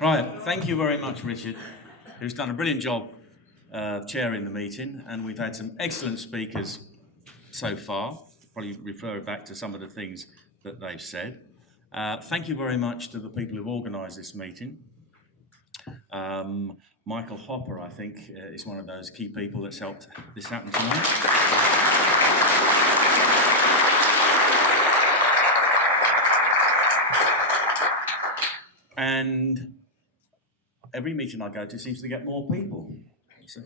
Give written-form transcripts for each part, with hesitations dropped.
Right, thank you very much, Richard, who's done a brilliant job chairing the meeting, and we've had some excellent speakers so far. Probably refer back to some of the things that they've said. Thank you very much to the people who've organised this meeting. Michael Hopper, I think, is one of those key people that's helped this happen tonight. And every meeting I go to seems to get more people. So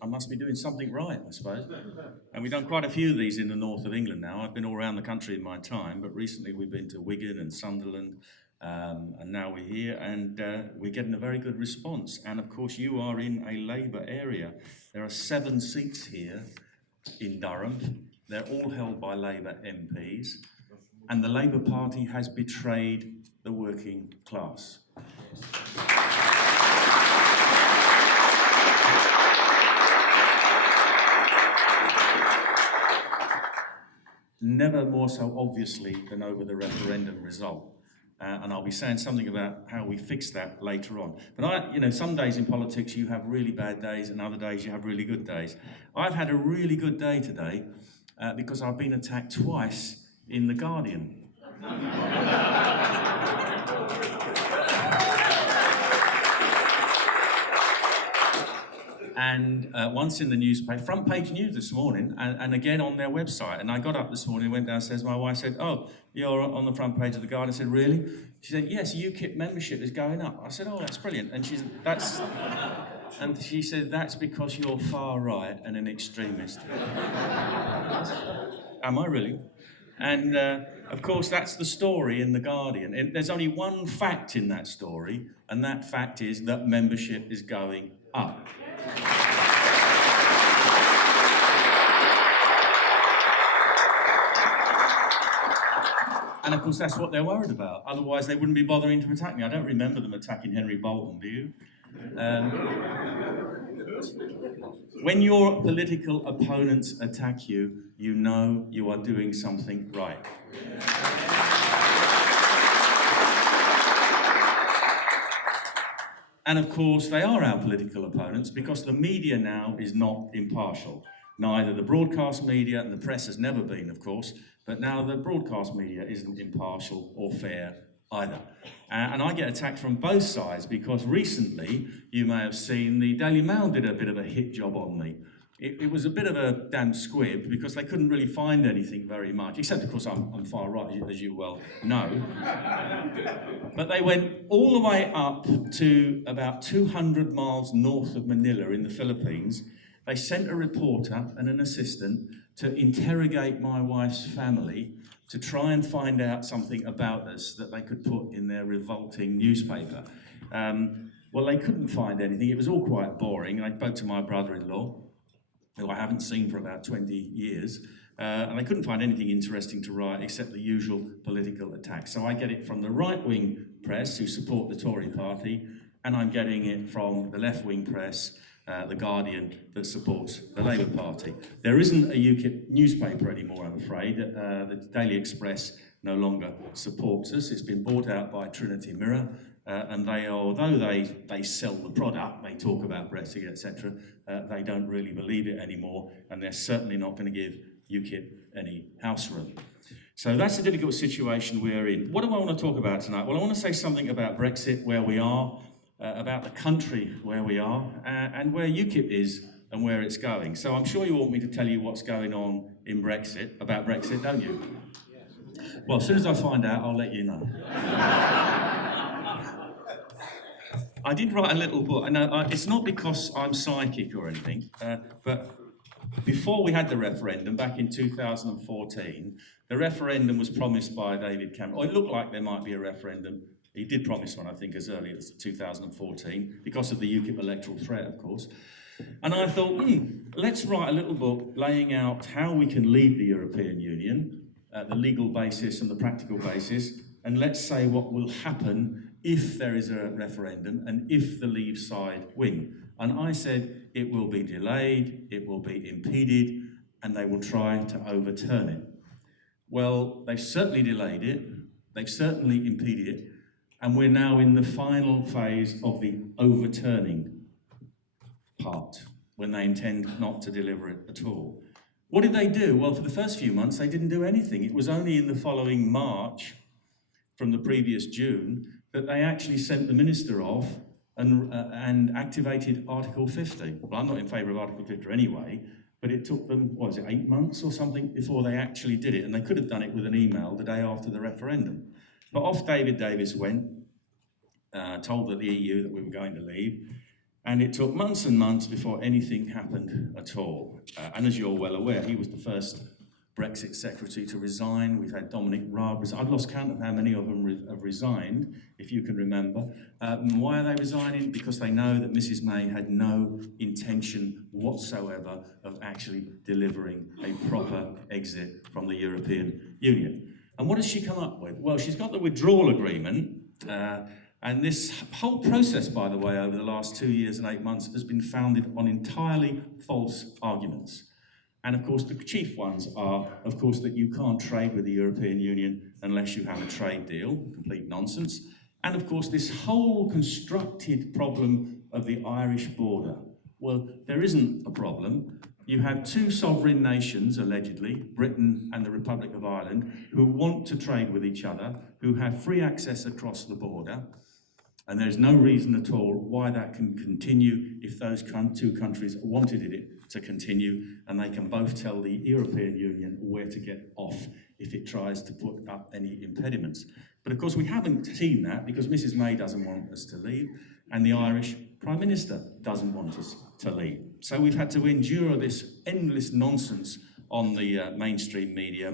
I must be doing something right, I suppose. And we've done quite a few of these in the north of England now. I've been all around the country in my time, but recently we've been to Wigan and Sunderland, and now we're here, and we're getting a very good response. And of course, you are in a Labour area. There are 7 seats here in Durham. They're all held by Labour MPs, and the Labour Party has betrayed the working class. Never more so obviously than over the referendum result. And I'll be saying something about how we fix that later on. But some days in politics you have really bad days, and other days you have really good days. I've had a really good day today because I've been attacked twice in The Guardian. And once in the newspaper, front page news this morning, and again on their website. And I got up this morning, went downstairs, my wife said, "Oh, you're on the front page of The Guardian." I said, "Really?" She said, "Yes, UKIP membership is going up." I said, "Oh, that's brilliant." And she said, "That's because you're far right and an extremist." Am I really? And of course, that's the story in The Guardian. And there's only one fact in that story, and that fact is that membership is going up. And of course, that's what they're worried about. Otherwise, they wouldn't be bothering to attack me. I don't remember them attacking Henry Bolton, do you? When your political opponents attack you, you know you are doing something right. And of course, they are our political opponents because the media now is not impartial. Neither the broadcast media, and the press has never been, of course, but now the broadcast media isn't impartial or fair either. And I get attacked from both sides because recently, you may have seen, the Daily Mail did a bit of a hit job on me. It was a bit of a damn squib because they couldn't really find anything very much, except of course I'm far right, as you well know. But they went all the way up to about 200 miles north of Manila in the Philippines. They sent a reporter and an assistant to interrogate my wife's family to try and find out something about us that they could put in their revolting newspaper. Well, they couldn't find anything. It was all quite boring. I spoke to my brother-in-law, who I haven't seen for about 20 years, and they couldn't find anything interesting to write except the usual political attacks. So I get it from the right-wing press, who support the Tory party, and I'm getting it from the left-wing press, The Guardian, that supports the Labour Party. There isn't a UKIP newspaper anymore, I'm afraid. The Daily Express no longer supports us. It's been bought out by Trinity Mirror, and although they sell the product, they talk about Brexit, etc., they don't really believe it anymore, and they're certainly not going to give UKIP any house room. So that's the difficult situation we're in. What do I want to talk about tonight? Well, I want to say something about Brexit, where we are, about the country where we are, and where UKIP is and where it's going. So I'm sure you want me to tell you what's going on in Brexit, about Brexit, don't you? Well, as soon as I find out, I'll let you know. I did write a little book. It's not because I'm psychic or anything, but before we had the referendum, back in 2014, the referendum was promised by David Cameron. Or it looked like there might be a referendum. He did promise one, I think, as early as 2014, because of the UKIP electoral threat, of course. And I thought, let's write a little book laying out how we can leave the European Union, the legal basis and the practical basis, and let's say what will happen if there is a referendum and if the Leave side win. And I said it will be delayed, it will be impeded, and they will try to overturn it. Well, they've certainly delayed it, they've certainly impeded it, And we're now in the final phase of the overturning part, when they intend not to deliver it at all. What did they do? Well, for the first few months, they didn't do anything. It was only in the following March, from the previous June, that they actually sent the minister off and activated Article 50. Well, I'm not in favour of Article 50 anyway, but it took them, 8 months or something before they actually did it, and they could have done it with an email the day after the referendum. But off David Davis went, told the EU that we were going to leave, and it took months and months before anything happened at all. And as you're well aware, he was the first Brexit secretary to resign. We've had Dominic Raab resign. I've lost count of how many of them have resigned, if you can remember. Why are they resigning? Because they know that Mrs May had no intention whatsoever of actually delivering a proper exit from the European Union. And what has she come up with? Well, she's got the withdrawal agreement, and this whole process, by the way, over the last 2 years and 8 months has been founded on entirely false arguments. And of course, the chief ones are, of course, that you can't trade with the European Union unless you have a trade deal, complete nonsense. And of course, this whole constructed problem of the Irish border. Well, there isn't a problem. You have two sovereign nations, allegedly, Britain and the Republic of Ireland, who want to trade with each other, who have free access across the border, and there's no reason at all why that can continue if those two countries wanted it to continue, and they can both tell the European Union where to get off if it tries to put up any impediments. But of course we haven't seen that because Mrs May doesn't want us to leave, and the Irish Prime Minister doesn't want us to leave. So we've had to endure this endless nonsense on the mainstream media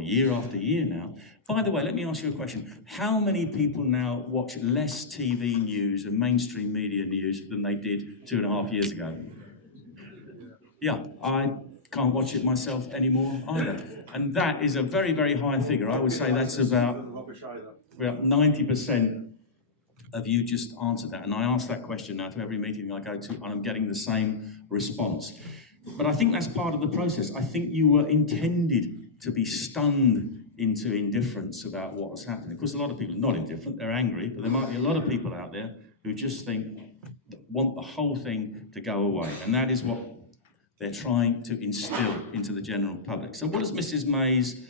year after year now. By the way, let me ask you a question. How many people now watch less TV news and mainstream media news than they did 2.5 years ago? Yeah, I can't watch it myself anymore either. And that is a very, very high figure. I would say that's about 90% of you just answered that. And I ask that question now to every meeting I go to, and I'm getting the same response. But I think that's part of the process. I think you were intended to be stunned into indifference about what was happening. Of course, a lot of people are not indifferent, they're angry, but there might be a lot of people out there who just want the whole thing to go away. And that is what they're trying to instill into the general public. So what has Mrs May's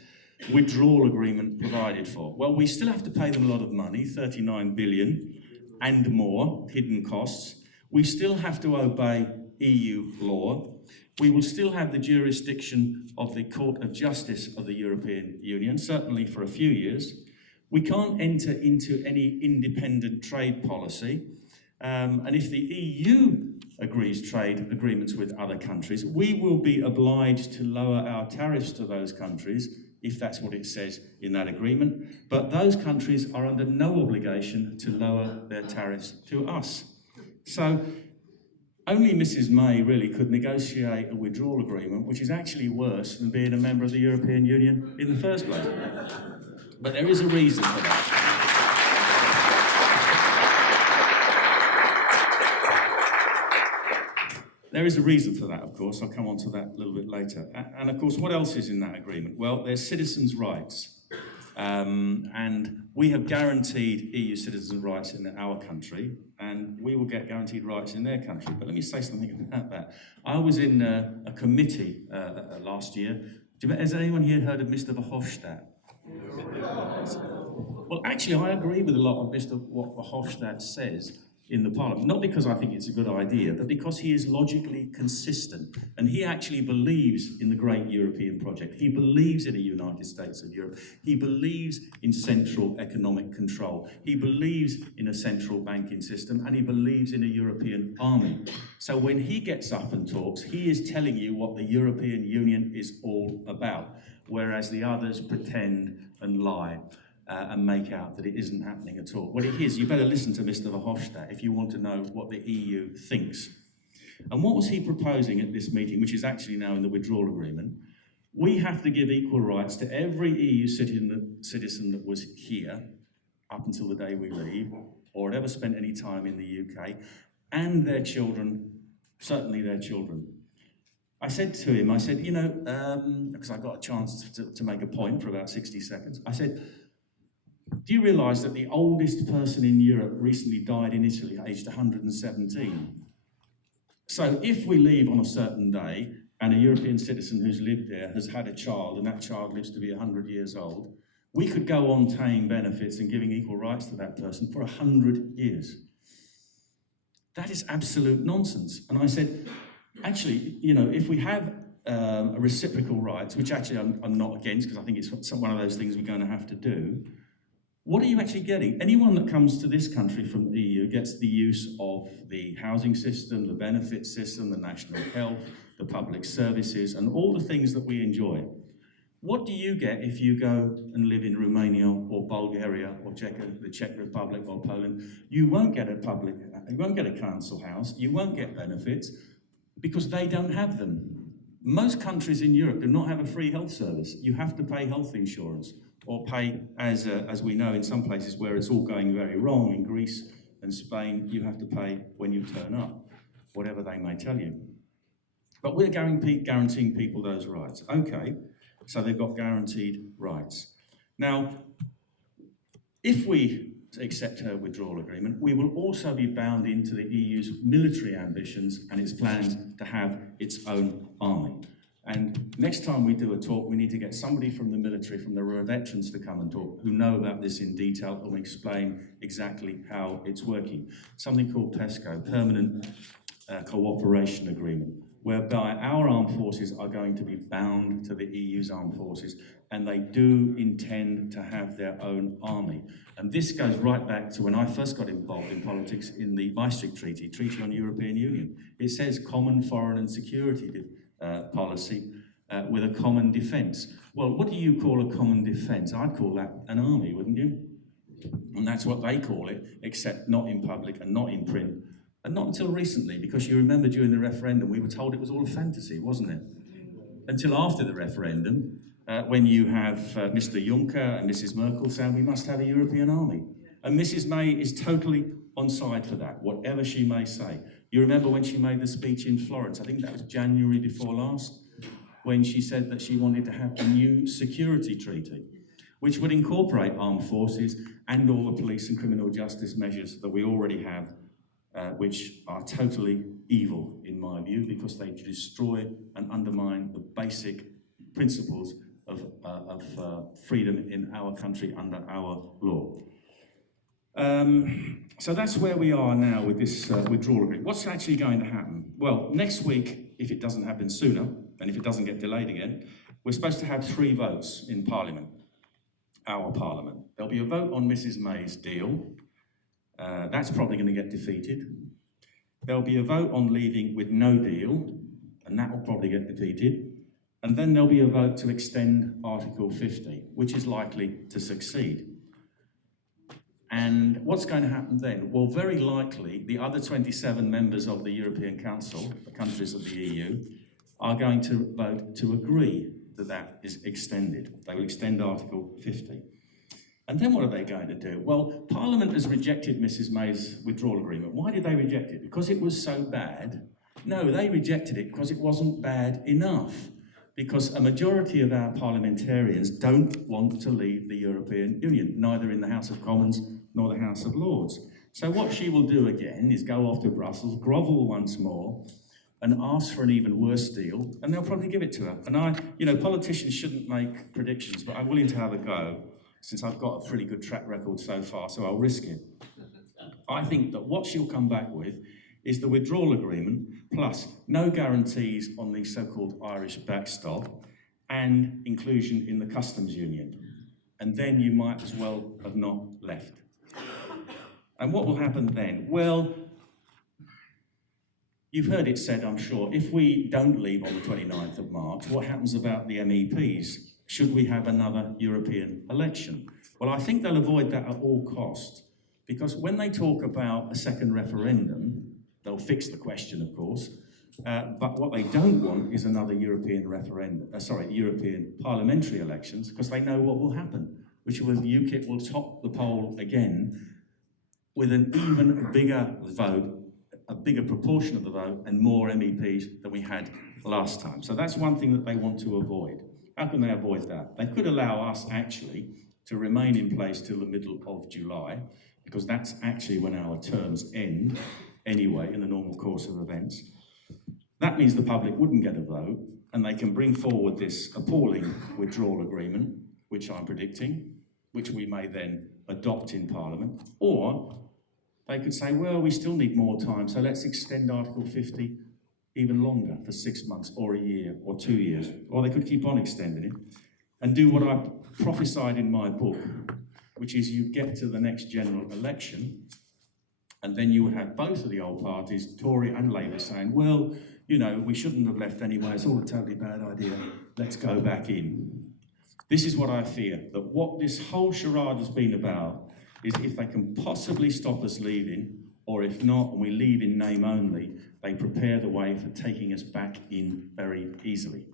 withdrawal agreement provided for? Well, we still have to pay them a lot of money, 39 billion and more, hidden costs. We still have to obey EU law. We will still have the jurisdiction of the Court of Justice of the European Union, certainly for a few years. We can't enter into any independent trade policy. And if the EU agrees trade agreements with other countries, we will be obliged to lower our tariffs to those countries if that's what it says in that agreement. But those countries are under no obligation to lower their tariffs to us. So only Mrs May really could negotiate a withdrawal agreement, which is actually worse than being a member of the European Union in the first place. But there is a reason for that. There is a reason for that, of course. I'll come on to that a little bit later. And of course, what else is in that agreement? Well, there's citizens' rights. And we have guaranteed EU citizens' rights in our country, and we will get guaranteed rights in their country. But let me say something about that. I was in a committee last year. Has anyone here heard of Mr. Verhofstadt? Well, actually, I agree with a lot of what Verhofstadt says in the Parliament, not because I think it's a good idea, but because he is logically consistent, and he actually believes in the great European project. He believes in a United States of Europe. He believes in central economic control. He believes in a central banking system, and he believes in a European army. So when he gets up and talks, he is telling you what the European Union is all about, whereas the others pretend and lie. And make out that it isn't happening at all. Well, it is. You better listen to Mr. Verhofstadt if you want to know what the EU thinks. And what was he proposing at this meeting, which is actually now in the withdrawal agreement? We have to give equal rights to every EU citizen that was here up until the day we leave, or had ever spent any time in the UK, and their children, certainly their children. I said to him, you know, because I got a chance to make a point for about 60 seconds, I said, Do you realise that the oldest person in Europe recently died in Italy, aged 117? So if we leave on a certain day, and a European citizen who's lived there has had a child, and that child lives to be 100 years old, we could go on paying benefits and giving equal rights to that person for 100 years. That is absolute nonsense. And I said, actually, you know, if we have reciprocal rights, which actually I'm not against, because I think it's one of those things we're going to have to do, what are you actually getting? Anyone that comes to this country from the EU gets the use of the housing system, the benefit system, the national health, the public services, and all the things that we enjoy. What do you get if you go and live in Romania or Bulgaria or the Czech Republic or Poland? You won't get a council house, you won't get benefits, because they don't have them. Most countries in Europe do not have a free health service. You have to pay health insurance, or pay, as we know in some places where it's all going very wrong, in Greece and Spain, you have to pay when you turn up, whatever they may tell you. But we're guaranteeing people those rights. Okay, so they've got guaranteed rights. Now, if we accept her withdrawal agreement, we will also be bound into the EU's military ambitions and its plans to have its own army. And next time we do a talk, we need to get somebody from the military, from the veterans, to come and talk, who know about this in detail and explain exactly how it's working. Something called PESCO, Permanent Cooperation Agreement, whereby our armed forces are going to be bound to the EU's armed forces, and they do intend to have their own army. And this goes right back to when I first got involved in politics in the Maastricht Treaty, Treaty on European Union. It says common foreign and security policy with a common defence. Well, what do you call a common defence? I'd call that an army, wouldn't you? And that's what they call it, except not in public and not in print. And not until recently, because you remember during the referendum, we were told it was all a fantasy, wasn't it? Until after the referendum, when you have Mr. Juncker and Mrs. Merkel saying we must have a European army. And Mrs. May is totally on side for that, whatever she may say. You remember when she made the speech in Florence, I think that was January before last, when she said that she wanted to have a new security treaty, which would incorporate armed forces and all the police and criminal justice measures that we already have, which are totally evil in my view, because they destroy and undermine the basic principles of freedom in our country under our law. So that's where we are now with this withdrawal agreement. What's actually going to happen? Well, next week, if it doesn't happen sooner, and if it doesn't get delayed again, we're supposed to have 3 votes in Parliament, our Parliament. There'll be a vote on Mrs. May's deal. That's probably going to get defeated. There'll be a vote on leaving with no deal, and that will probably get defeated. And then there'll be a vote to extend Article 50, which is likely to succeed. And what's going to happen then? Well, very likely, the other 27 members of the European Council, the countries of the EU, are going to vote to agree that that is extended. They will extend Article 50. And then what are they going to do? Well, Parliament has rejected Mrs. May's withdrawal agreement. Why did they reject it? Because it was so bad? No, they rejected it because it wasn't bad enough. Because a majority of our parliamentarians don't want to leave the European Union, neither in the House of Commons nor the House of Lords. So what she will do again is go off to Brussels, grovel once more, and ask for an even worse deal, and they'll probably give it to her. And politicians shouldn't make predictions, but I'm willing to have a go, since I've got a pretty good track record so far, so I'll risk it. I think that what she'll come back with is the withdrawal agreement, plus no guarantees on the so-called Irish backstop, and inclusion in the customs union. And then you might as well have not left. And what will happen then? Well, you've heard it said, I'm sure, if we don't leave on the 29th of March, what happens about the MEPs? Should we have another European election? Well, I think they'll avoid that at all costs, because when they talk about a second referendum, they'll fix the question, of course, but what they don't want is another European European parliamentary elections, because they know what will happen, which was UKIP will top the poll again with an even bigger vote, a bigger proportion of the vote, and more MEPs than we had last time. So that's one thing that they want to avoid. How can they avoid that? They could allow us actually to remain in place till the middle of July, because that's actually when our terms end anyway in the normal course of events. That means the public wouldn't get a vote, and they can bring forward this appalling withdrawal agreement, which I'm predicting, which we may then adopt in Parliament, or they could say, well, we still need more time, so let's extend Article 50 even longer, for 6 months or a year or 2 years, or they could keep on extending it and do what I prophesied in my book, which is you get to the next general election and then you would have both of the old parties, Tory and Labour, saying, well, you know, we shouldn't have left anyway, it's all a totally bad idea, let's go back in. This is what I fear, that what this whole charade has been about is if they can possibly stop us leaving, or if not, and we leave in name only, they prepare the way for taking us back in very easily.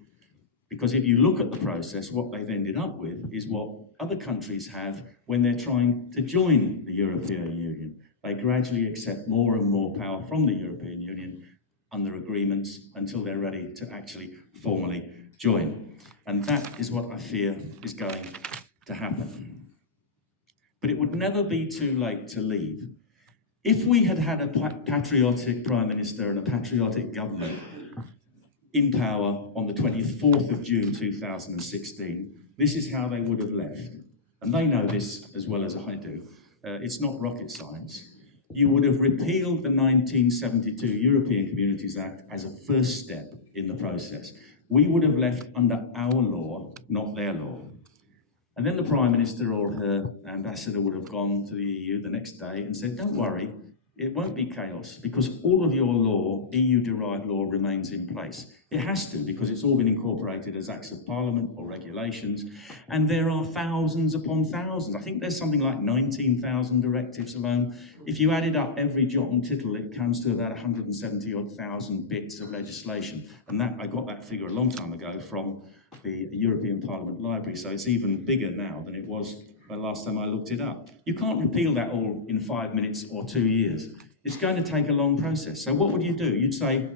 Because if you look at the process, what they've ended up with is what other countries have when they're trying to join the European Union. They gradually accept more and more power from the European Union under agreements until they're ready to actually formally join. And that is what I fear is going to happen. But it would never be too late to leave. If we had had a patriotic Prime Minister and a patriotic government in power on the 24th of June 2016, this is how they would have left. And they know this as well as I do. It's not rocket science. You would have repealed the 1972 European Communities Act as a first step in the process. We would have left under our law, not their law. And then the Prime Minister or her ambassador would have gone to the EU the next day and said, don't worry, it won't be chaos because all of your law, EU-derived law, remains in place. It has to, because it's all been incorporated as acts of parliament or regulations, and there are thousands upon thousands. I think there's something like 19,000 directives alone. If you added up every jot and tittle, it comes to about 170,000 bits of legislation. And that I got that figure a long time ago from the European Parliament Library, so it's even bigger now than it was the last time I looked it up. You can't repeal that all in 5 minutes or 2 years. It's going to take a long process. So what would you do? You'd say,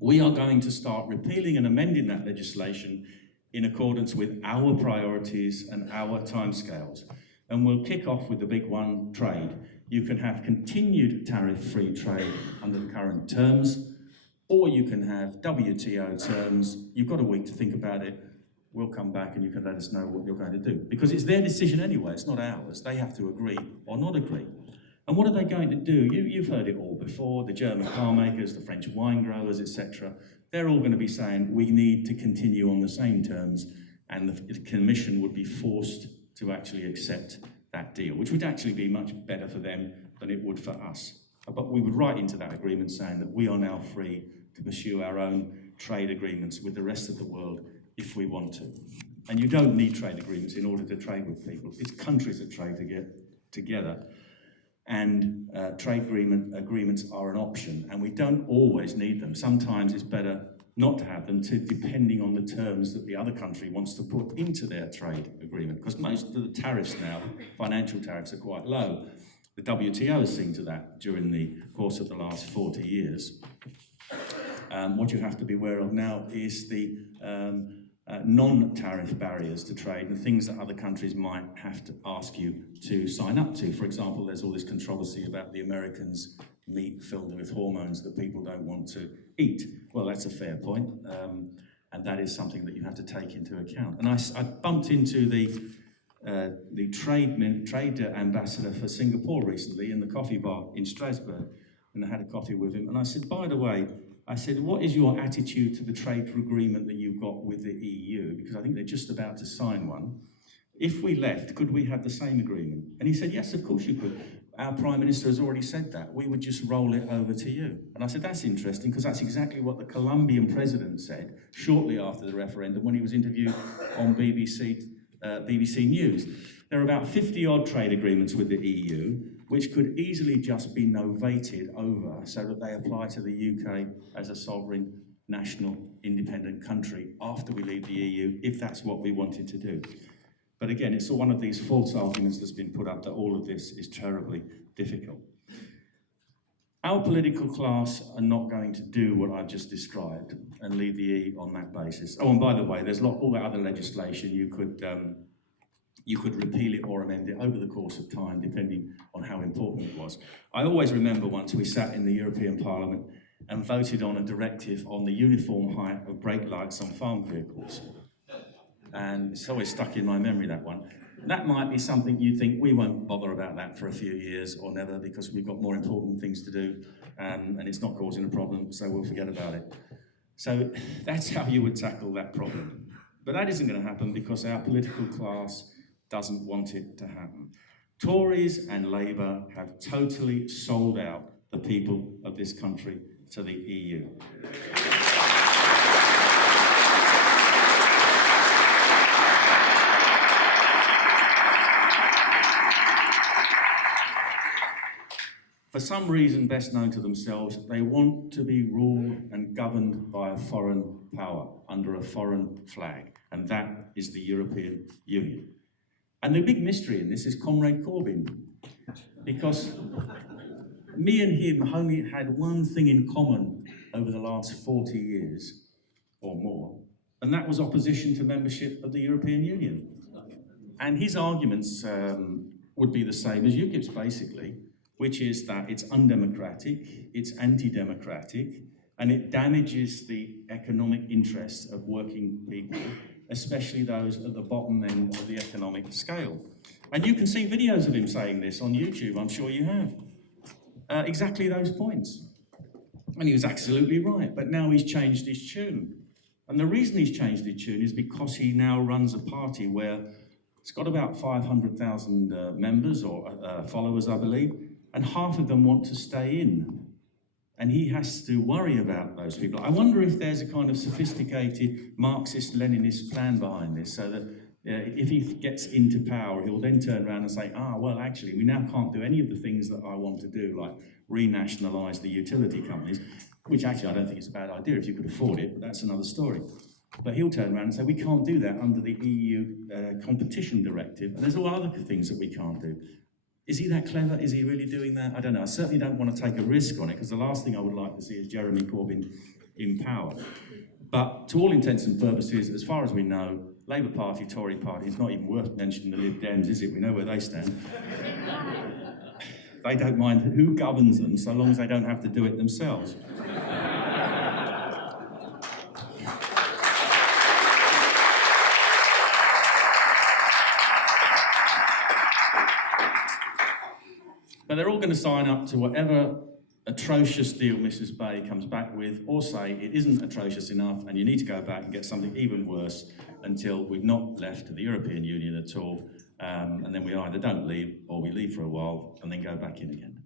we are going to start repealing and amending that legislation in accordance with our priorities and our timescales. And we'll kick off with the big one, trade. You can have continued tariff-free trade under the current terms, or you can have WTO terms. You've got a week to think about it. We'll come back and you can let us know what you're going to do. Because it's their decision anyway, it's not ours. They have to agree or not agree. And what are they going to do? You've heard it all before, the German car makers, the French wine growers, etc. They're all going to be saying, we need to continue on the same terms, and the Commission would be forced to actually accept that deal, which would actually be much better for them than it would for us. But we would write into that agreement saying that we are now free to pursue our own trade agreements with the rest of the world if we want to. And you don't need trade agreements in order to trade with people. It's countries that trade together. And trade agreements are an option, and we don't always need them. Sometimes it's better not to have them, depending on the terms that the other country wants to put into their trade agreement, because most of the tariffs now, financial tariffs, are quite low. The WTO has seen to that during the course of the last 40 years. What you have to be aware of now is the non-tariff barriers to trade and things that other countries might have to ask you to sign up to. For example, there's all this controversy about the Americans' meat filled with hormones that people don't want to eat. Well, that's a fair point, and that is something that you have to take into account. And I bumped into the trade ambassador for Singapore recently in the coffee bar in Strasbourg, and I had a coffee with him, and I said, by the way, I said, what is your attitude to the trade agreement that you've got with the EU? Because I think they're just about to sign one. If we left, could we have the same agreement? And he said, yes, of course you could. Our Prime Minister has already said that. We would just roll it over to you. And I said, that's interesting, because that's exactly what the Colombian president said shortly after the referendum when he was interviewed on BBC News. There are about 50-odd trade agreements with the EU, which could easily just be novated over so that they apply to the UK as a sovereign, national, independent country after we leave the EU, if that's what we wanted to do. But again, it's one of these false arguments that's been put up that all of this is terribly difficult. Our political class are not going to do what I've just described and leave the EU on that basis. Oh, and by the way, there's all that other legislation you could you could repeal it or amend it over the course of time, depending on how important it was. I always remember once we sat in the European Parliament and voted on a directive on the uniform height of brake lights on farm vehicles. And it's always stuck in my memory, that one. That might be something you think we won't bother about that for a few years or never because we've got more important things to do and it's not causing a problem, so we'll forget about it. So that's how you would tackle that problem. But that isn't going to happen because our political class doesn't want it to happen. Tories and Labour have totally sold out the people of this country to the EU. For some reason best known to themselves, they want to be ruled and governed by a foreign power under a foreign flag, and that is the European Union. And the big mystery in this is Comrade Corbyn, because me and him only had one thing in common over the last 40 years or more, and that was opposition to membership of the European Union. And his arguments would be the same as UKIP's basically, which is that it's undemocratic, it's anti-democratic, and it damages the economic interests of working people, especially those at the bottom end of the economic scale. And you can see videos of him saying this on YouTube, I'm sure you have. Exactly those points. And he was absolutely right, but now he's changed his tune. And the reason he's changed his tune is because he now runs a party where it's got about 500,000 members or followers, I believe, and half of them want to stay in. And he has to worry about those people. I wonder if there's a kind of sophisticated Marxist-Leninist plan behind this, so that if he gets into power, he'll then turn around and say, well, actually, we now can't do any of the things that I want to do, like renationalise the utility companies, which actually I don't think is a bad idea if you could afford it, but that's another story. But he'll turn around and say, we can't do that under the EU competition directive, and there's all other things that we can't do. Is he that clever? Is he really doing that? I don't know. I certainly don't want to take a risk on it, because the last thing I would like to see is Jeremy Corbyn in power. But to all intents and purposes, as far as we know, Labour Party, Tory Party, it's not even worth mentioning the Lib Dems, is it? We know where they stand. They don't mind who governs them, so long as they don't have to do it themselves. But they're all going to sign up to whatever atrocious deal Mrs. Bay comes back with, or say it isn't atrocious enough and you need to go back and get something even worse until we've not left the European Union at all, and then we either don't leave or we leave for a while and then go back in again.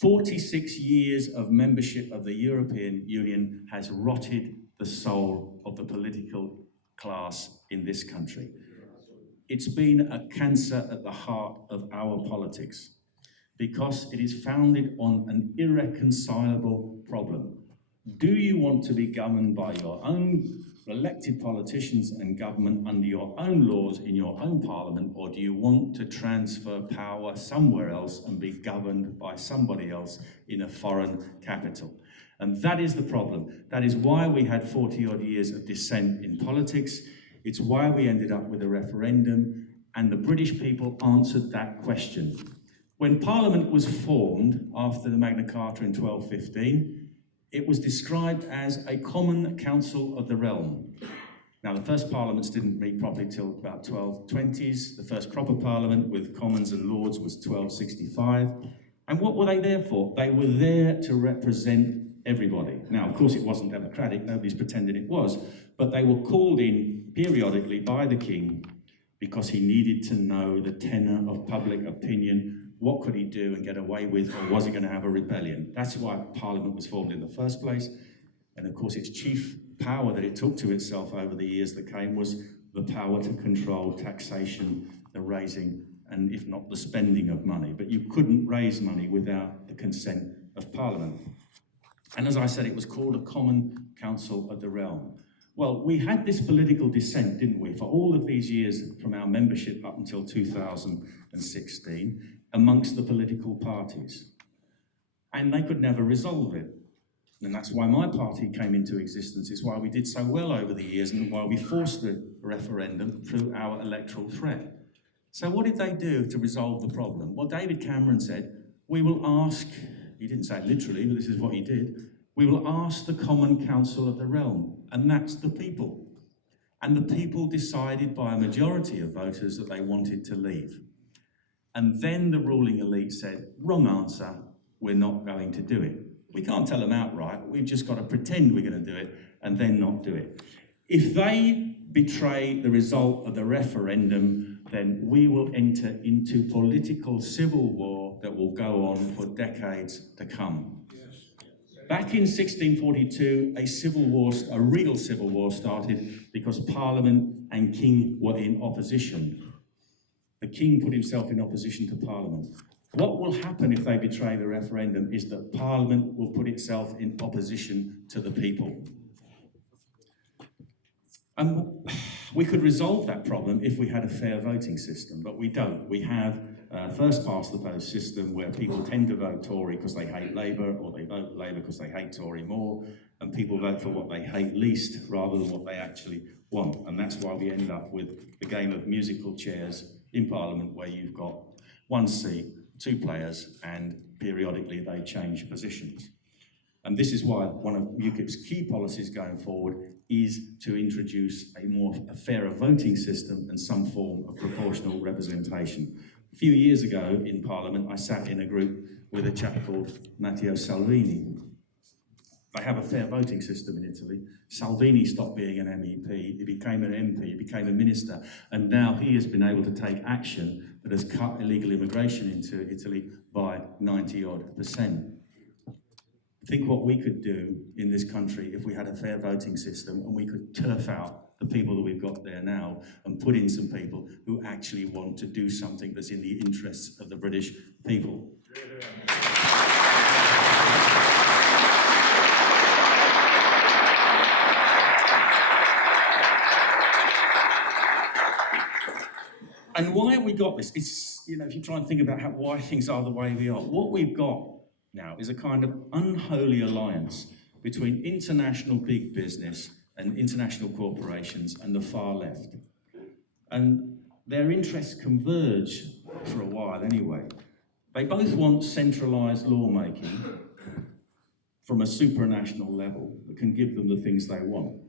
46 years of membership of the European Union has rotted the soul of the political class in this country. It's been a cancer at the heart of our politics, because it is founded on an irreconcilable problem. Do you want to be governed by your own elected politicians and government under your own laws in your own parliament, or do you want to transfer power somewhere else and be governed by somebody else in a foreign capital? And that is the problem. That is why we had 40-odd years of dissent in politics. It's why we ended up with a referendum, and the British people answered that question. When Parliament was formed after the Magna Carta in 1215, it was described as a common council of the realm. Now, the first parliaments didn't meet properly till about 1220s. The first proper parliament with Commons and Lords was 1265. And what were they there for? They were there to represent everybody. Now, of course, it wasn't democratic. Nobody's pretending it was. But they were called in periodically by the king because he needed to know the tenor of public opinion. What could he do and get away with, or was he going to have a rebellion? That's why Parliament was formed in the first place. And of course, its chief power that it took to itself over the years that came was the power to control taxation, the raising, and if not the spending of money. But you couldn't raise money without the consent of Parliament. And as I said, it was called a common council of the realm. Well, we had this political dissent, didn't we, for all of these years from our membership up until 2016, amongst the political parties. And they could never resolve it. And that's why my party came into existence. It's why we did so well over the years and why we forced the referendum through our electoral threat. So what did they do to resolve the problem? Well, David Cameron said, we will ask, he didn't say it literally, but this is what he did, we will ask the Common Council of the realm, and that's the people. And the people decided by a majority of voters that they wanted to leave. And then the ruling elite said, wrong answer, we're not going to do it. We can't tell them outright, we've just got to pretend we're going to do it and then not do it. If they betray the result of the referendum, then we will enter into political civil war that will go on for decades to come. Back in 1642, a real civil war started because Parliament and King were in opposition. The King put himself in opposition to Parliament. What will happen if they betray the referendum is that Parliament will put itself in opposition to the people. And we could resolve that problem if we had a fair voting system, but we don't. We have a first past the post system where people tend to vote Tory because they hate Labour, or they vote Labour because they hate Tory more, and people vote for what they hate least rather than what they actually want. And that's why we end up with the game of musical chairs in Parliament, where you've got one seat, two players, and periodically they change positions. And this is why one of UKIP's key policies going forward is to introduce a fairer voting system and some form of proportional representation. A few years ago in Parliament, I sat in a group with a chap called Matteo Salvini. They have a fair voting system in Italy. Salvini stopped being an MEP, he became an MP, he became a minister, and now he has been able to take action that has cut illegal immigration into Italy by 90-odd%. Think what we could do in this country if we had a fair voting system and we could turf out the people that we've got there now and put in some people who actually want to do something that's in the interests of the British people. And why have we got this? It's, if you try and think about why things are the way we are, what we've got now is a kind of unholy alliance between international big business and international corporations and the far left. And their interests converge for a while anyway. They both want centralised lawmaking from a supranational level that can give them the things they want.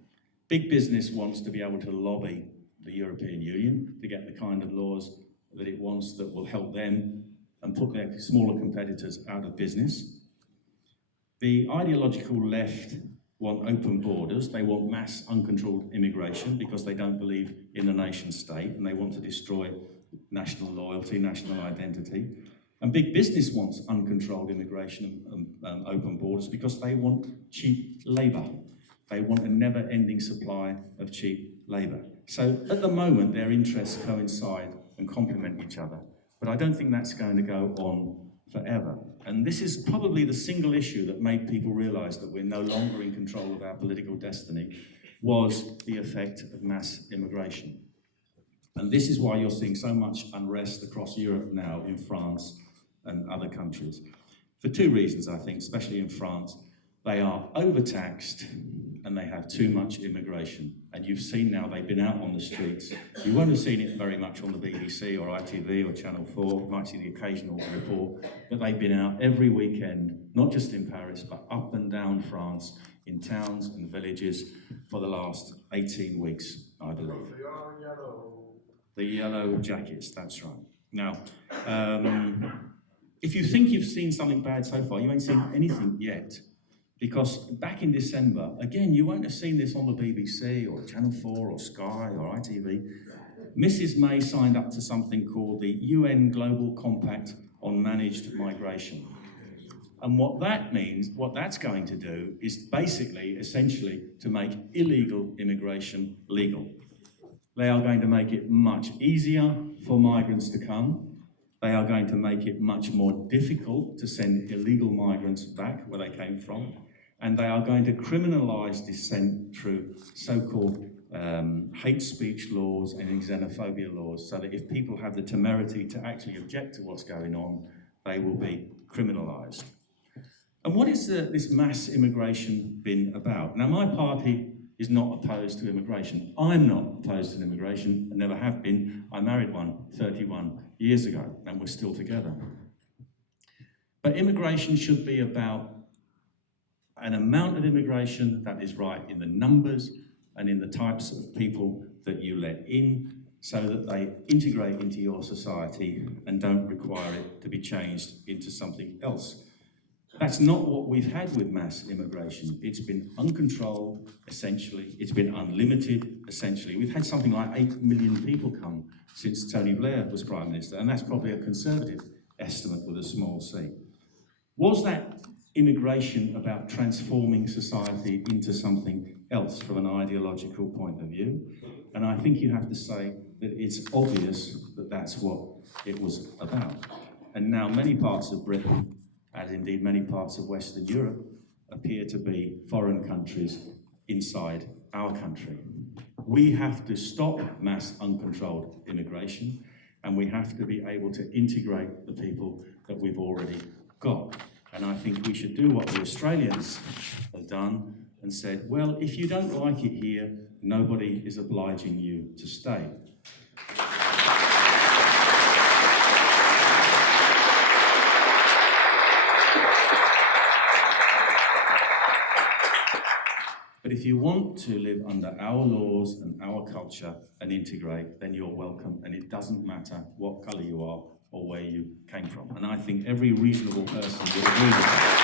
Big business wants to be able to lobby the European Union to get the kind of laws that it wants that will help them and put their smaller competitors out of business. The ideological left want open borders. They want mass uncontrolled immigration because they don't believe in the nation state and they want to destroy national loyalty, national identity. And big business wants uncontrolled immigration and open borders because they want cheap labour. They want a never-ending supply of cheap labour. So at the moment, their interests coincide and complement each other. But I don't think that's going to go on forever. And this is probably the single issue that made people realise that we're no longer in control of our political destiny, was the effect of mass immigration. And this is why you're seeing so much unrest across Europe now, in France and other countries. For two reasons, I think, especially in France. They are overtaxed and they have too much immigration. And you've seen now they've been out on the streets. You won't have seen it very much on the BBC or ITV or Channel 4, you might see the occasional report, but they've been out every weekend, not just in Paris, but up and down France, in towns and villages for the last 18 weeks, I believe. The yellow jackets, that's right. Now, if you think you've seen something bad so far, you ain't seen anything yet. Because back in December, again, you won't have seen this on the BBC or Channel 4 or Sky or ITV. Mrs May signed up to something called the UN Global Compact on Managed Migration. And what that means, what that's going to do is basically, essentially, to make illegal immigration legal. They are going to make it much easier for migrants to come. They are going to make it much more difficult to send illegal migrants back where they came from. And they are going to criminalise dissent through so-called hate speech laws and xenophobia laws, so that if people have the temerity to actually object to what's going on, they will be criminalised. And what is this mass immigration been about? Now, my party is not opposed to immigration. I'm not opposed to immigration, and never have been. I married one 31 years ago, and we're still together. But immigration should be about an amount of immigration that is right in the numbers and in the types of people that you let in, so that they integrate into your society and don't require it to be changed into something else. That's not what we've had with mass immigration. It's been uncontrolled, essentially. It's been unlimited, essentially. We've had something like 8 million people come since Tony Blair was Prime Minister, and that's probably a conservative estimate with a small c. Was that immigration about transforming society into something else from an ideological point of view? And I think you have to say that it's obvious that that's what it was about. And now many parts of Britain, as indeed many parts of Western Europe, appear to be foreign countries inside our country. We have to stop mass uncontrolled immigration, and we have to be able to integrate the people that we've already got. And I think we should do what the Australians have done and said, well, if you don't like it here, nobody is obliging you to stay. But if you want to live under our laws and our culture and integrate, then you're welcome, and it doesn't matter what colour you are or where you came from. And I think every reasonable person would agree with that.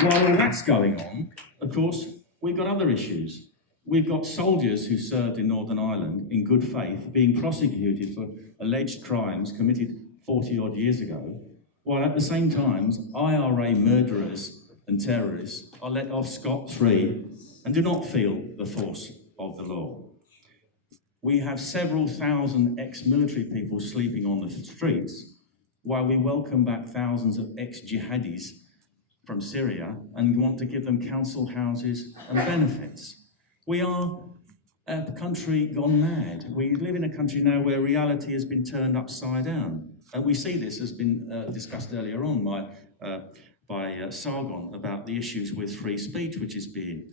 While all that's going on, of course, we've got other issues. We've got soldiers who served in Northern Ireland in good faith being prosecuted for alleged crimes committed 40-odd years ago, while at the same time, IRA murderers and terrorists are let off scot-free and do not feel the force of the law. We have several thousand ex-military people sleeping on the streets, while we welcome back thousands of ex-jihadis from Syria and want to give them council houses and benefits. We are a country gone mad. We live in a country now where reality has been turned upside down. We see this has been discussed earlier on by Sargon about the issues with free speech, which is being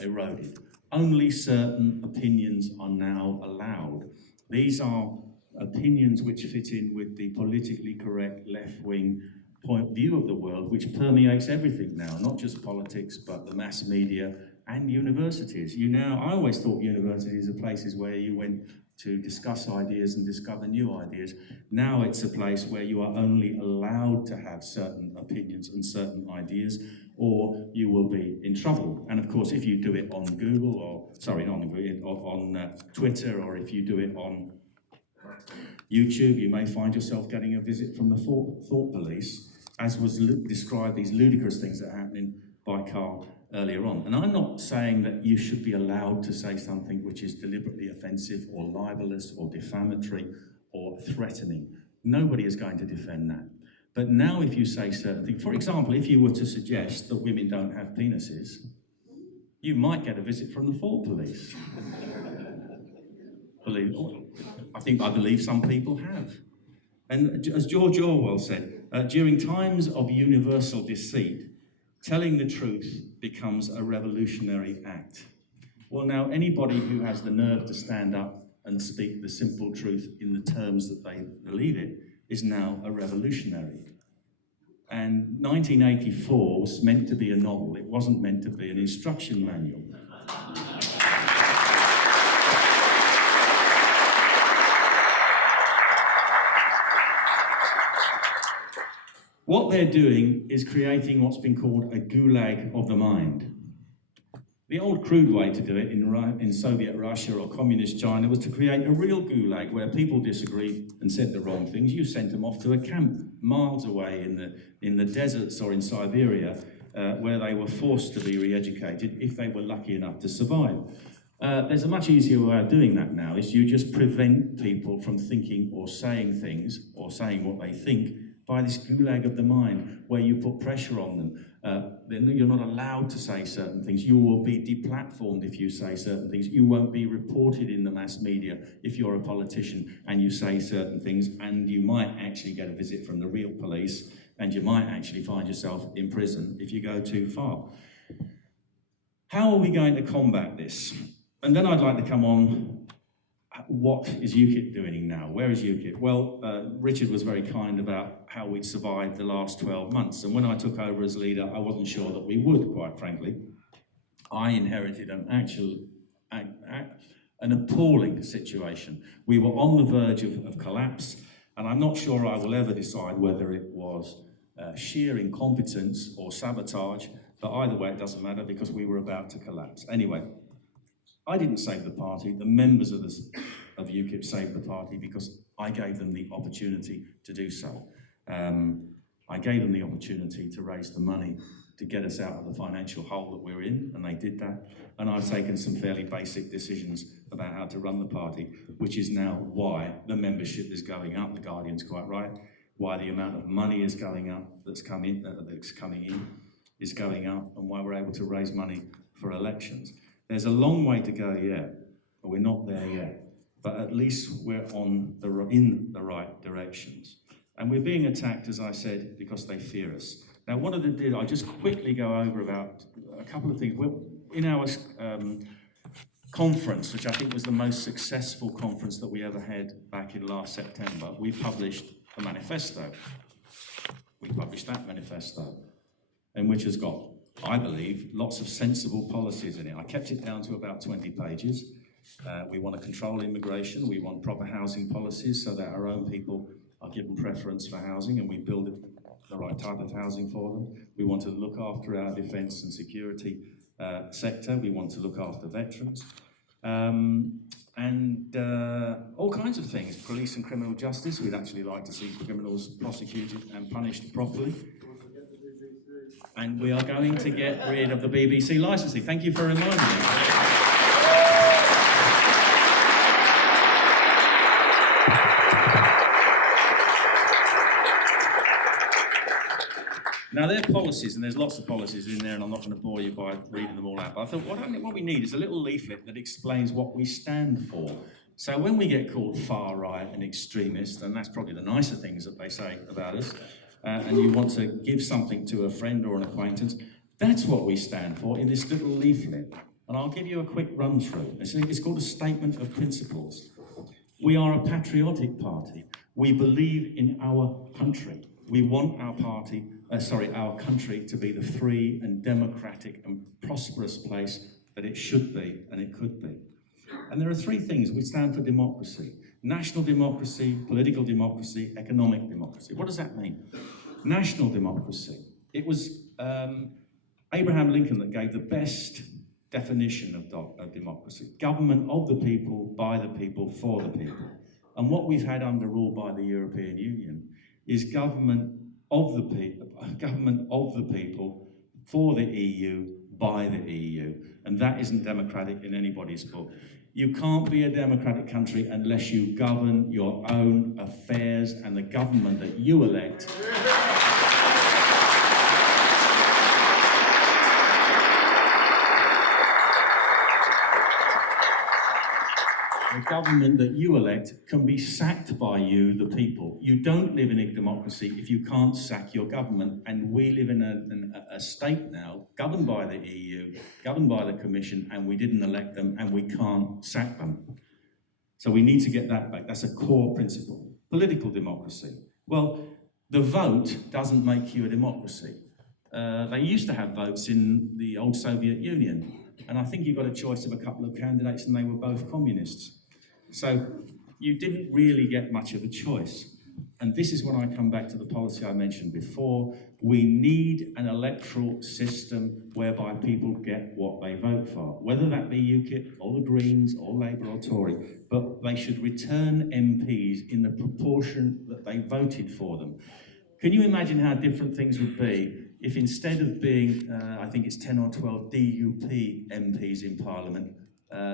eroded. Only certain opinions are now allowed. These are opinions which fit in with the politically correct left-wing point of view of the world, which permeates everything now, not just politics, but the mass media and universities. I always thought universities are places where you went to discuss ideas and discover new ideas. Now it's a place where you are only allowed to have certain opinions and certain ideas, or you will be in trouble. And of course, if you do it on Google, or on Twitter, or if you do it on YouTube, you may find yourself getting a visit from the thought police, as was described, these ludicrous things that are happening by Carl earlier on. And I'm not saying that you should be allowed to say something which is deliberately offensive or libelous or defamatory or threatening. Nobody is going to defend that. But now if you say certain things, for example, if you were to suggest that women don't have penises, you might get a visit from the thought police. I believe some people have. And as George Orwell said, during times of universal deceit, telling the truth becomes a revolutionary act. Well, now, anybody who has the nerve to stand up and speak the simple truth in the terms that they believe it is now a revolutionary. And 1984 was meant to be a novel. It wasn't meant to be an instruction manual. What they're doing is creating what's been called a gulag of the mind. The old crude way to do it in Soviet Russia or communist China was to create a real gulag where people disagreed and said the wrong things. You sent them off to a camp miles away in the deserts or in Siberia where they were forced to be re-educated if they were lucky enough to survive. There's a much easier way of doing that now, is you just prevent people from thinking or saying things or saying what they think by this gulag of the mind where you put pressure on them. Then you're not allowed to say certain things. You will be deplatformed if you say certain things. You won't be reported in the mass media if you're a politician and you say certain things, and you might actually get a visit from the real police, and you might actually find yourself in prison if you go too far. How are we going to combat this? And then I'd like to come on, what is UKIP doing now? Where is UKIP? Well, Richard was very kind about how we'd survived the last 12 months. And when I took over as leader, I wasn't sure that we would, quite frankly. I inherited an appalling situation. We were on the verge of collapse, and I'm not sure I will ever decide whether it was sheer incompetence or sabotage, but either way it doesn't matter because we were about to collapse. Anyway, I didn't save the party. The members of UKIP saved the party because I gave them the opportunity to do so. I gave them the opportunity to raise the money to get us out of the financial hole that we're in, and they did that. And I've taken some fairly basic decisions about how to run the party, which is now why the membership is going up. The Guardian's quite right. Why the amount of money is going up that's coming in is going up, and why we're able to raise money for elections. There's a long way to go yet, but we're not there yet. But at least we're in the right directions. And we're being attacked, as I said, because they fear us. Now, what did they do? I'll just quickly go over about a couple of things. In our conference, which I think was the most successful conference that we ever had back in last September, we published a manifesto. We published that manifesto, and which has got, I believe, lots of sensible policies in it. I kept it down to about 20 pages. We want to control immigration. We want proper housing policies so that our own people are given preference for housing and we build the right type of housing for them. We want to look after our defence and security sector. We want to look after veterans. And all kinds of things. Police and criminal justice. We'd actually like to see criminals prosecuted and punished properly. And we are going to get rid of the BBC licensing. Thank you for reminding me. Now, they're policies, and there's lots of policies in there, and I'm not going to bore you by reading them all out. But I thought what we need is a little leaflet that explains what we stand for. So when we get called far right and extremist, and that's probably the nicer things that they say about us, and you want to give something to a friend or an acquaintance, that's what we stand for in this little leaflet. And I'll give you a quick run through. It's called a statement of principles. We are a patriotic party. We believe in our country. We want our country to be the free and democratic and prosperous place that it should be and it could be. And there are three things. We stand for democracy: national democracy, political democracy, economic democracy. What does that mean? National democracy. It was Abraham Lincoln that gave the best definition of democracy. Government of the people, by the people, for the people. And what we've had under rule by the European Union is government of the people, for the EU, by the EU. And that isn't democratic in anybody's book. You can't be a democratic country unless you govern your own affairs, and the government that you elect can be sacked by you, the people. You don't live in a democracy if you can't sack your government, and we live in a state now governed by the EU, governed by the Commission, and we didn't elect them, and we can't sack them. So we need to get that back. That's a core principle. Political democracy. Well, the vote doesn't make you a democracy. They used to have votes in the old Soviet Union, and I think you got a choice of a couple of candidates, and they were both communists. So you didn't really get much of a choice. And this is when I come back to the policy I mentioned before. We need an electoral system whereby people get what they vote for, whether that be UKIP or the Greens or Labour or Tory, but they should return MPs in the proportion that they voted for them. Can you imagine how different things would be if instead of being, I think it's 10 or 12 DUP MPs in Parliament,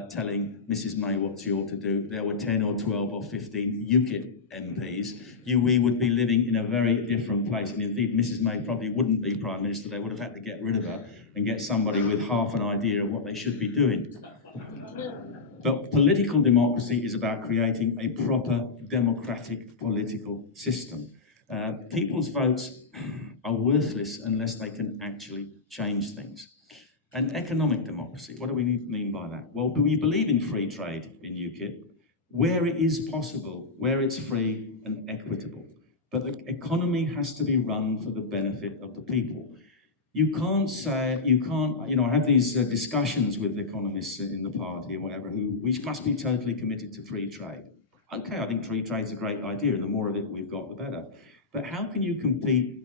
telling Mrs May what she ought to do, there were 10 or 12 or 15 UKIP MPs, we would be living in a very different place. And indeed, Mrs May probably wouldn't be Prime Minister. They would have had to get rid of her and get somebody with half an idea of what they should be doing. But political democracy is about creating a proper democratic political system. People's votes are worthless unless they can actually change things. And economic democracy, what do we mean by that? Well, we believe in free trade in UKIP, where it is possible, where it's free and equitable. But the economy has to be run for the benefit of the people. You can't say, I have these discussions with economists in the party and whatever, which must be totally committed to free trade. Okay, I think free trade's a great idea, and the more of it we've got, the better. But how can you compete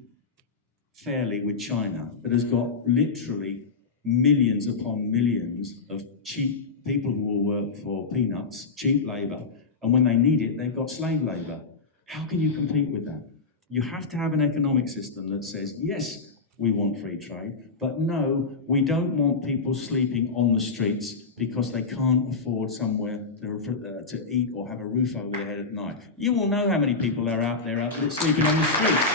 fairly with China, that has got literally millions upon millions of cheap people who will work for peanuts, cheap labour, and when they need it, they've got slave labour? How can you compete with that? You have to have an economic system that says, yes, we want free trade, but no, we don't want people sleeping on the streets because they can't afford somewhere to eat or have a roof over their head at night. You will know how many people are out there sleeping on the streets.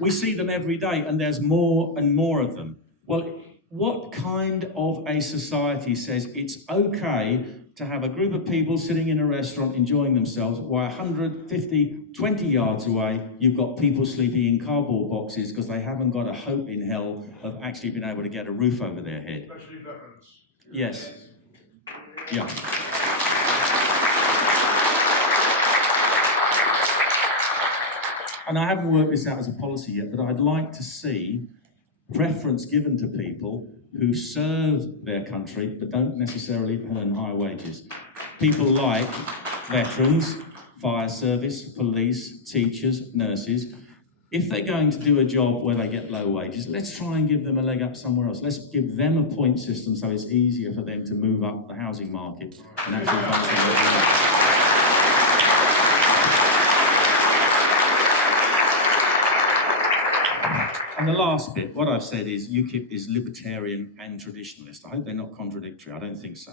We see them every day, and there's more and more of them. Well, what kind of a society says it's okay to have a group of people sitting in a restaurant enjoying themselves while 150, 20 yards away, you've got people sleeping in cardboard boxes because they haven't got a hope in hell of actually being able to get a roof over their head? Especially veterans. Yes. Yeah. And I haven't worked this out as a policy yet, but I'd like to see preference given to people who serve their country but don't necessarily earn high wages. People like veterans, fire service, police, teachers, nurses. If they're going to do a job where they get low wages, let's try and give them a leg up somewhere else. Let's give them a point system so it's easier for them to move up the housing market and actually find somewhere to work. And the last bit, what I've said is UKIP is libertarian and traditionalist. I hope they're not contradictory. I don't think so.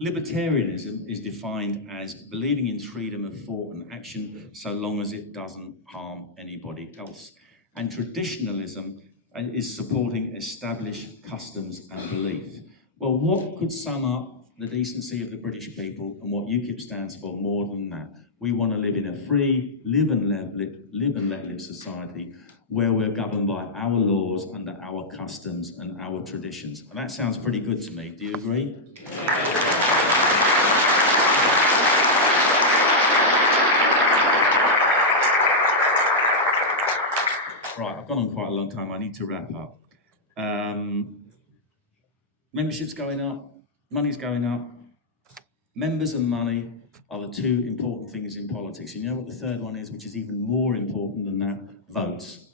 Libertarianism is defined as believing in freedom of thought and action so long as it doesn't harm anybody else. And traditionalism is supporting established customs and belief. Well, what could sum up the decency of the British people and what UKIP stands for more than that? We want to live in a free, live and let live society where we're governed by our laws under our customs and our traditions. And that sounds pretty good to me. Do you agree? Right, I've gone on quite a long time. I need to wrap up. Membership's going up, money's going up. Members and money are the two important things in politics. You know what the third one is, which is even more important than that? Votes.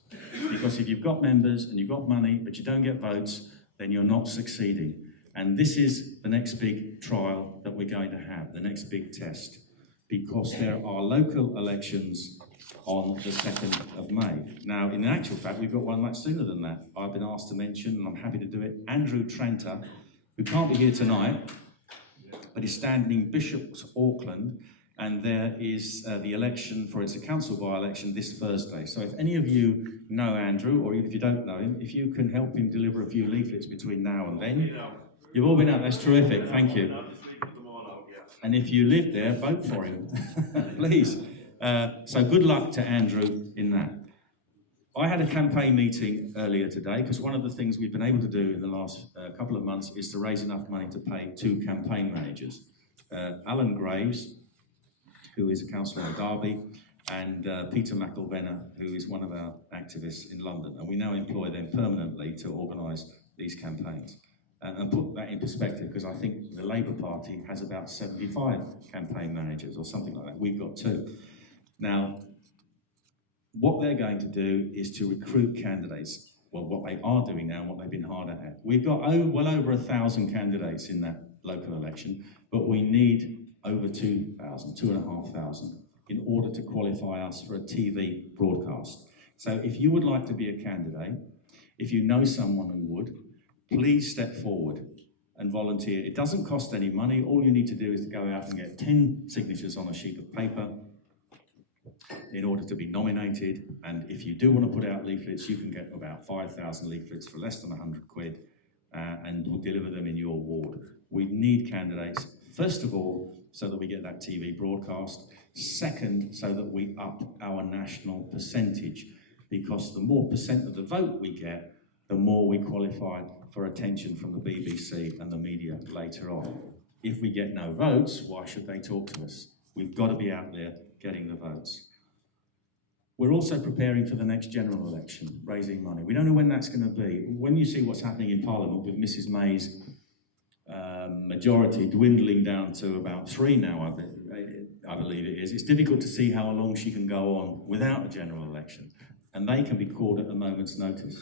Because if you've got members and you've got money, but you don't get votes, then you're not succeeding. And this is the next big trial that we're going to have, the next big test, because there are local elections on the 2nd of May. Now, in actual fact, we've got one much sooner than that. I've been asked to mention, and I'm happy to do it, Andrew Tranter, who can't be here tonight, but is standing in Bishop's Auckland, and there is the election for it's a council by-election this Thursday. So if any of you know Andrew, or even if you don't know him, if you can help him deliver a few leaflets between now and then. You've all been out, that's terrific, thank you. And if you live there, vote for him, please. So good luck to Andrew in that. I had a campaign meeting earlier today, because one of the things we've been able to do in the last couple of months is to raise enough money to pay 2 campaign managers. Alan Graves, who is a councillor in Derby, and Peter McElvenna, who is one of our activists in London. And we now employ them permanently to organise these campaigns. And put that in perspective, because I think the Labour Party has about 75 campaign managers or something like that. We've got 2. Now, what they're going to do is to recruit candidates. Well, what they are doing now and what they've been hard at. We've got well over 1,000 candidates in that local election, but we need over 2,000, 2,500 in order to qualify us for a TV broadcast. So if you would like to be a candidate, If you know someone who would, please step forward and volunteer. It doesn't cost any money. All you need to do is to go out and get 10 signatures on a sheet of paper in order to be nominated. And if you do want to put out leaflets, you can get about 5,000 leaflets for less than 100 quid, and we'll deliver them in your ward. We need candidates, first of all, so that we get that TV broadcast. Second, so that we up our national percentage, because the more percent of the vote we get, the more we qualify for attention from the BBC and the media later on. If we get no votes, why should they talk to us? We've got to be out there getting the votes. We're also preparing for the next general election, raising money. We don't know when that's going to be. When you see what's happening in Parliament with Mrs May's majority dwindling down to about 3 now, I believe it is, it's difficult to see how long she can go on without a general election. And they can be called at a moment's notice.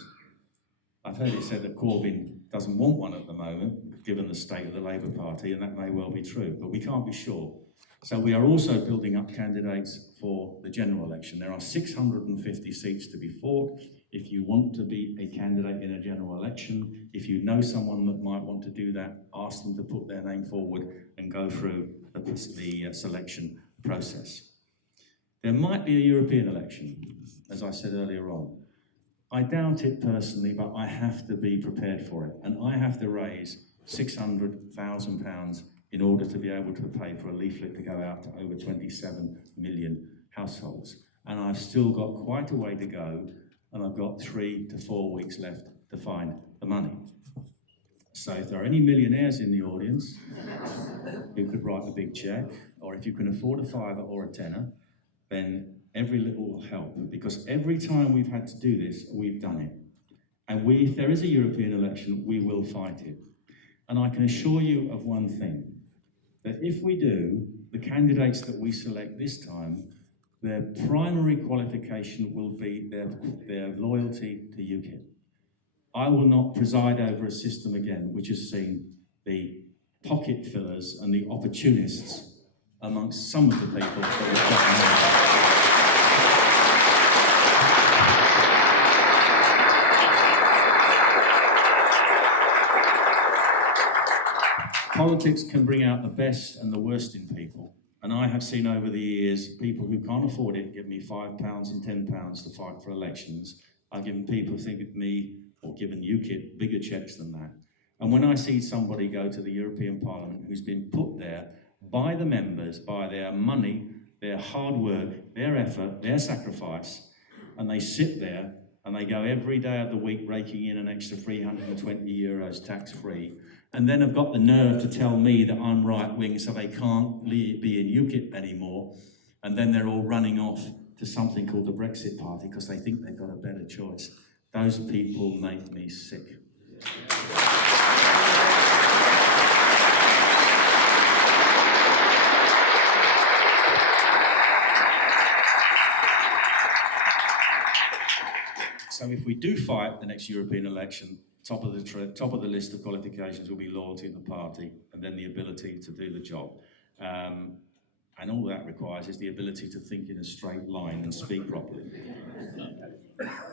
I've heard it said that Corbyn doesn't want one at the moment, given the state of the Labour Party, and that may well be true, but we can't be sure. So we are also building up candidates for the general election. There are 650 seats to be fought. If you want to be a candidate in a general election, if you know someone that might want to do that, ask them to put their name forward and go through the selection process. There might be a European election, as I said earlier on. I doubt it personally, but I have to be prepared for it. And I have to raise £600,000 in order to be able to pay for a leaflet to go out to over 27 million households. And I've still got quite a way to go, and I've got 3 to 4 weeks left to find the money. So if there are any millionaires in the audience who could write a big check, or if you can afford a £5 or a £10, then every little will help, because every time we've had to do this, we've done it. And if there is a European election, we will fight it. And I can assure you of one thing, that if we do, the candidates that we select this time, their primary qualification will be their loyalty to UKIP. I will not preside over a system again which has seen the pocket fillers and the opportunists amongst some of the people that have gotten Politics can bring out the best and the worst in people. And I have seen over the years people who can't afford it give me £5 and £10 to fight for elections. I've given people who think of me, or given UKIP, bigger checks than that. And when I see somebody go to the European Parliament who's been put there by the members, by their money, their hard work, their effort, their sacrifice, and they sit there and they go every day of the week raking in an extra €320 tax-free, and then have got the nerve to tell me that I'm right-wing so they can't be in UKIP anymore, and then they're all running off to something called the Brexit Party because they think they've got a better choice. Those people make me sick. So if we do fight the next European election, top of the list of qualifications will be loyalty in the party, and then the ability to do the job. And all that requires is the ability to think in a straight line and speak properly.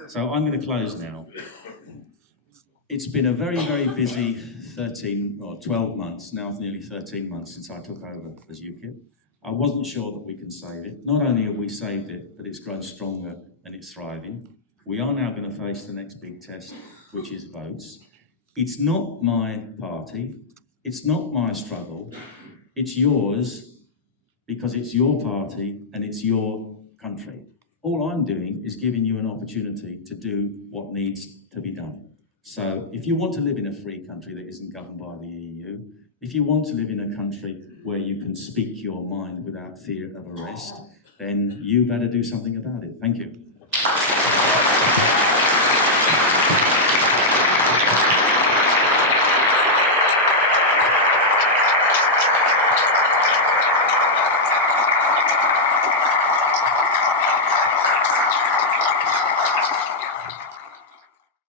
So I'm going to close now. It's been a very, very busy 13 or 12 months, now nearly 13 months since I took over as UKIP. I wasn't sure that we can save it. Not only have we saved it, but it's grown stronger and it's thriving. We are now going to face the next big test, which is votes. It's not my party, it's not my struggle, it's yours, because it's your party and it's your country. All I'm doing is giving you an opportunity to do what needs to be done. So if you want to live in a free country that isn't governed by the EU, if you want to live in a country where you can speak your mind without fear of arrest, then you better do something about it. Thank you.